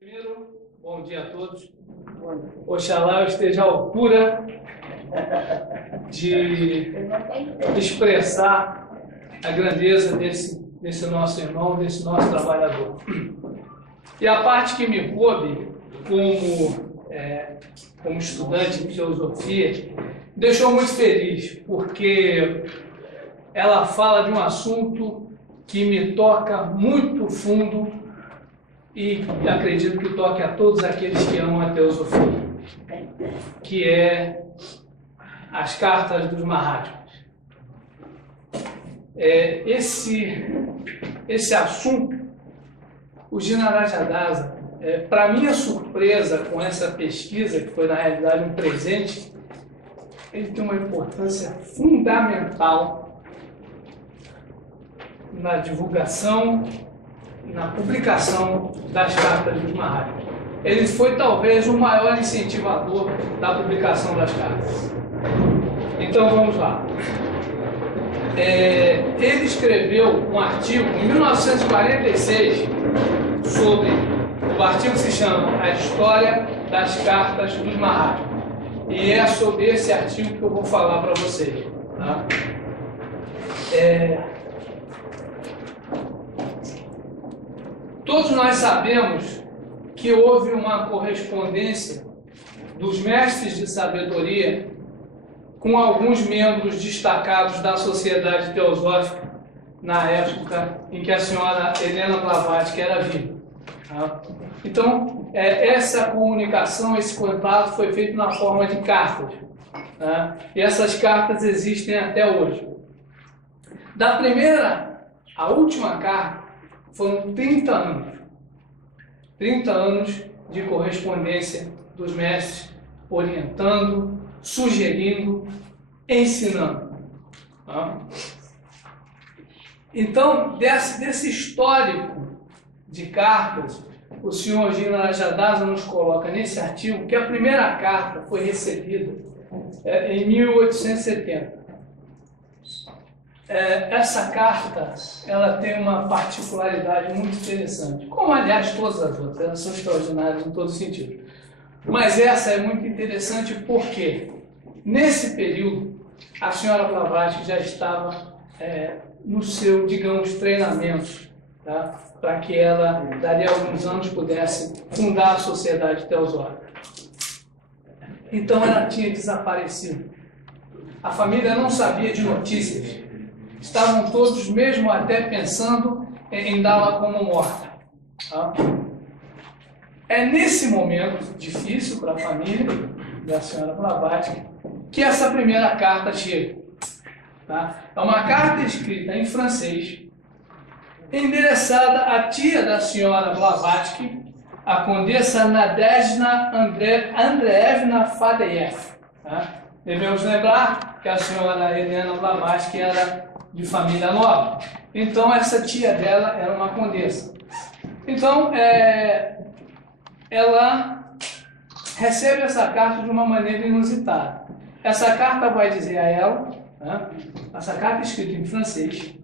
Primeiro, bom dia a todos. Oxalá eu esteja à altura de expressar a grandeza desse nosso irmão, desse nosso trabalhador. E a parte que me coube como estudante de filosofia deixou muito feliz, porque ela fala de um assunto que me toca muito fundo e acredito que toque a todos aqueles que amam a teosofia, que é as cartas dos Mahatmas. Esse assunto, o Jinarajadasa, para minha surpresa com essa pesquisa, que foi na realidade um presente, ele tem uma importância fundamental na divulgação, na publicação das cartas dos Mahatmas. Ele foi talvez o maior incentivador da publicação das cartas. Então vamos lá. Ele escreveu um artigo em 1946 sobre o artigo que se chama A História das Cartas dos Mahatmas. E é sobre esse artigo que eu vou falar para vocês. Tá? Todos nós sabemos que houve uma correspondência dos mestres de sabedoria com alguns membros destacados da sociedade teosófica na época em que a senhora Helena Blavatsky era viva. Tá? Então, essa comunicação, esse contato foi feito na forma de cartas. Tá? E essas cartas existem até hoje. Da primeira à última carta, foram 30 anos. 30 anos de correspondência dos mestres, orientando, sugerindo, ensinando. Tá? Então, desse histórico de cartas, o senhor Jinarajadasa nos coloca nesse artigo que a primeira carta foi recebida em 1870. Essa carta, ela tem uma particularidade muito interessante, como aliás todas as outras, elas são extraordinárias em todo sentido. Mas essa é muito interessante porque, nesse período, a senhora Blavatsky já estava no seu, digamos, treinamento, tá? Para que ela, dali a alguns anos, pudesse fundar a Sociedade Teosófica. Então ela tinha desaparecido. A família não sabia de notícias. Estavam todos mesmo até pensando em dá-la como morta. Tá? É nesse momento difícil para a família da senhora Blavatsky que essa primeira carta chega. Tá? É uma carta escrita em francês, endereçada à tia da senhora Blavatsky, a condessa Nadezhda Andreevna Fadeev. Tá? Devemos lembrar que a senhora Helena Blavatsky era de família nobre. Então, essa tia dela era uma condessa. Então, ela recebe essa carta de uma maneira inusitada. Essa carta vai dizer a ela, né, essa carta é escrita em francês,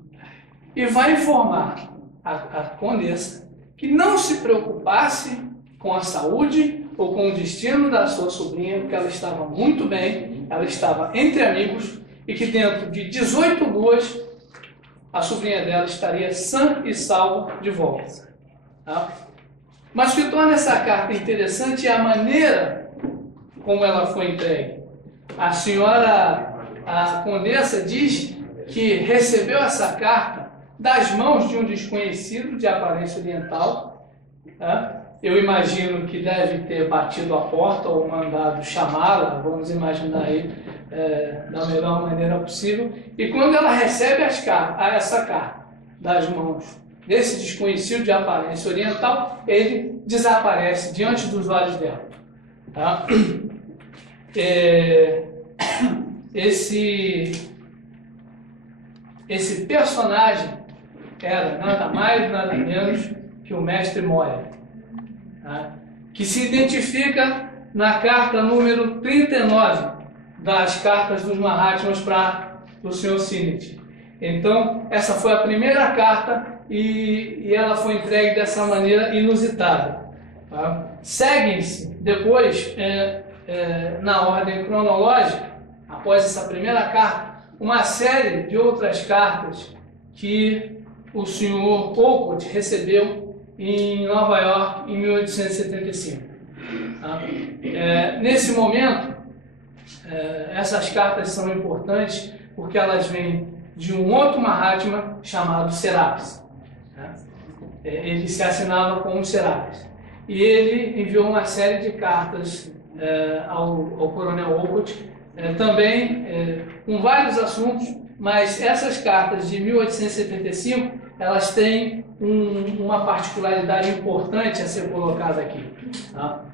e vai informar a condessa que não se preocupasse com a saúde ou com o destino da sua sobrinha, porque ela estava muito bem, ela estava entre amigos, e que dentro de 18 luas a sobrinha dela estaria sã e salva de volta. Tá? Mas o que torna essa carta interessante é a maneira como ela foi entregue. A condessa diz que recebeu essa carta das mãos de um desconhecido de aparência oriental. Tá? Eu imagino que deve ter batido a porta ou mandado chamá-la, vamos imaginar aí, da melhor maneira possível. E quando ela recebe essa carta das mãos desse desconhecido de aparência oriental, ele desaparece diante dos olhos dela. Tá? Esse personagem era nada mais, nada menos que o mestre Moria, tá? Que se identifica na carta número 39 das cartas dos Mahatmas para o Sr. Sinnet. Então, essa foi a primeira carta e ela foi entregue dessa maneira inusitada. Tá? Seguem-se depois, na ordem cronológica, após essa primeira carta, uma série de outras cartas que o senhor Olcott recebeu em Nova York em 1875. Tá? Nesse momento, essas cartas são importantes porque elas vêm de um outro Mahatma chamado Serapis. Tá? Ele se assinava como Serapis. E ele enviou uma série de cartas ao coronel Olcott, também com vários assuntos, mas essas cartas de 1875, elas têm uma particularidade importante a ser colocada aqui. Tá?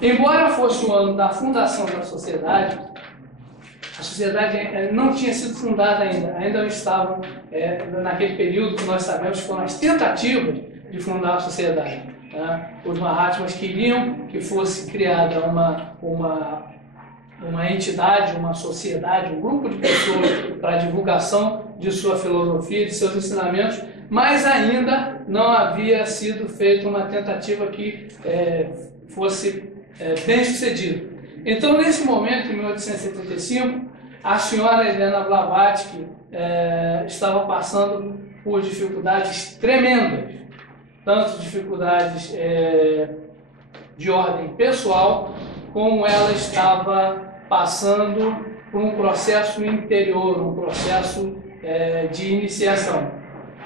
Embora fosse o ano da fundação da sociedade, a sociedade não tinha sido fundada ainda não estavam naquele período que nós sabemos que foram as tentativas de fundar a sociedade. Tá? Os Mahatmas queriam que fosse criada uma entidade, uma sociedade, um grupo de pessoas para a divulgação de sua filosofia, de seus ensinamentos, mas ainda não havia sido feita uma tentativa que fosse bem sucedida. Então, nesse momento, em 1875, a senhora Helena Blavatsky estava passando por dificuldades tremendas, tanto dificuldades de ordem pessoal, como ela estava passando por um processo interior, um processo de iniciação,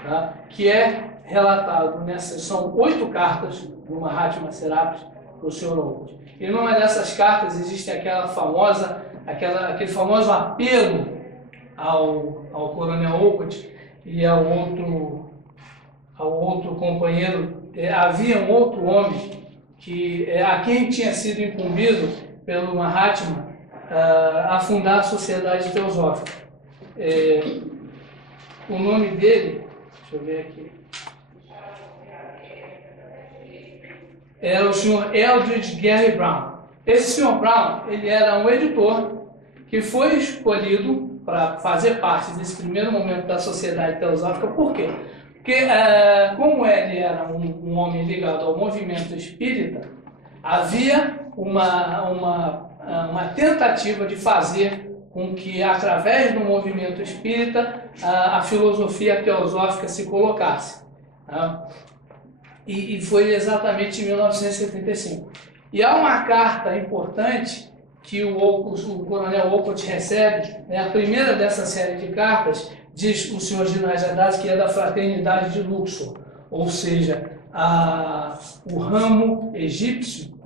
tá? Que é relatado são 8 cartas do Mahatma Serapis para o Sr. Olcott. E numa dessas cartas existe aquele famoso apelo ao coronel Olcott e ao outro companheiro. Havia um outro homem a quem tinha sido incumbido pelo Mahatma a fundar a Sociedade Teosófica. O nome dele, deixa eu ver aqui, era o Sr. Eldridge Gary Brown. Esse Sr. Brown, ele era um editor que foi escolhido para fazer parte desse primeiro momento da Sociedade Teosófica. Por quê? Porque, como ele era um homem ligado ao movimento espírita, havia uma tentativa de fazer com que, através do movimento espírita, a filosofia teosófica se colocasse. Tá? E foi exatamente em 1975. E há uma carta importante que o coronel Olcott recebe, a primeira dessa série de cartas, diz o Sr. Ginásio que é da Fraternidade de Luxor, ou seja, o ramo egípcio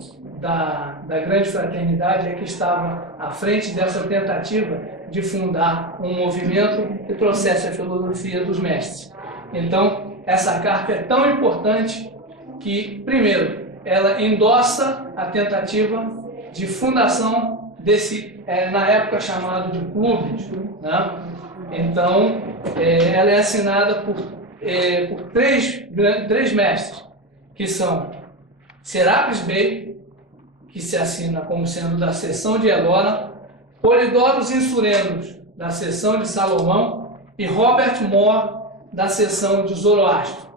da grande fraternidade é que estava à frente dessa tentativa de fundar um movimento que trouxesse a filosofia dos mestres. Então, essa carta é tão importante que, primeiro, ela endossa a tentativa de fundação desse, na época chamado de clube, né? Então, ela é assinada por três mestres, que são Serapis Bey, que se assina como sendo da seção de Elora, Polidoros Insurenos, da seção de Salomão, e Robert Moore, da seção de Zoroastro.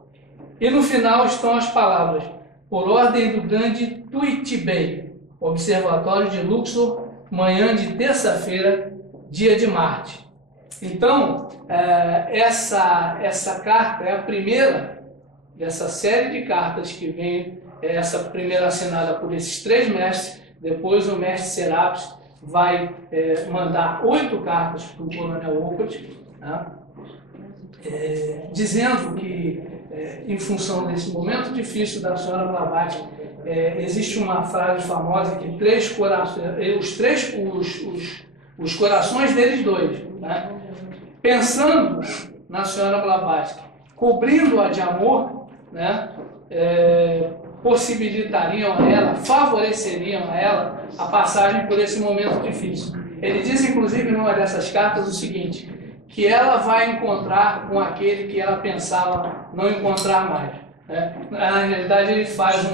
E no final estão as palavras, por ordem do grande Tuitibei, Observatório de Luxor, manhã de terça-feira, dia de Marte. Então, essa carta é a primeira dessa série de cartas que vem, essa primeira assinada por esses três mestres. Depois o mestre Serapis vai mandar 8 cartas para o coronel Olcott, tá? Dizendo que, em função desse momento difícil da senhora Blavatsky, existe uma frase famosa que os corações deles dois, né? Pensando na senhora Blavatsky, cobrindo-a de amor, né? Possibilitariam a ela, favoreceriam a ela a passagem por esse momento difícil. Ele diz, inclusive, numa dessas cartas, o seguinte, que ela vai encontrar com aquele que ela pensava não encontrar mais, né? Na realidade, ele faz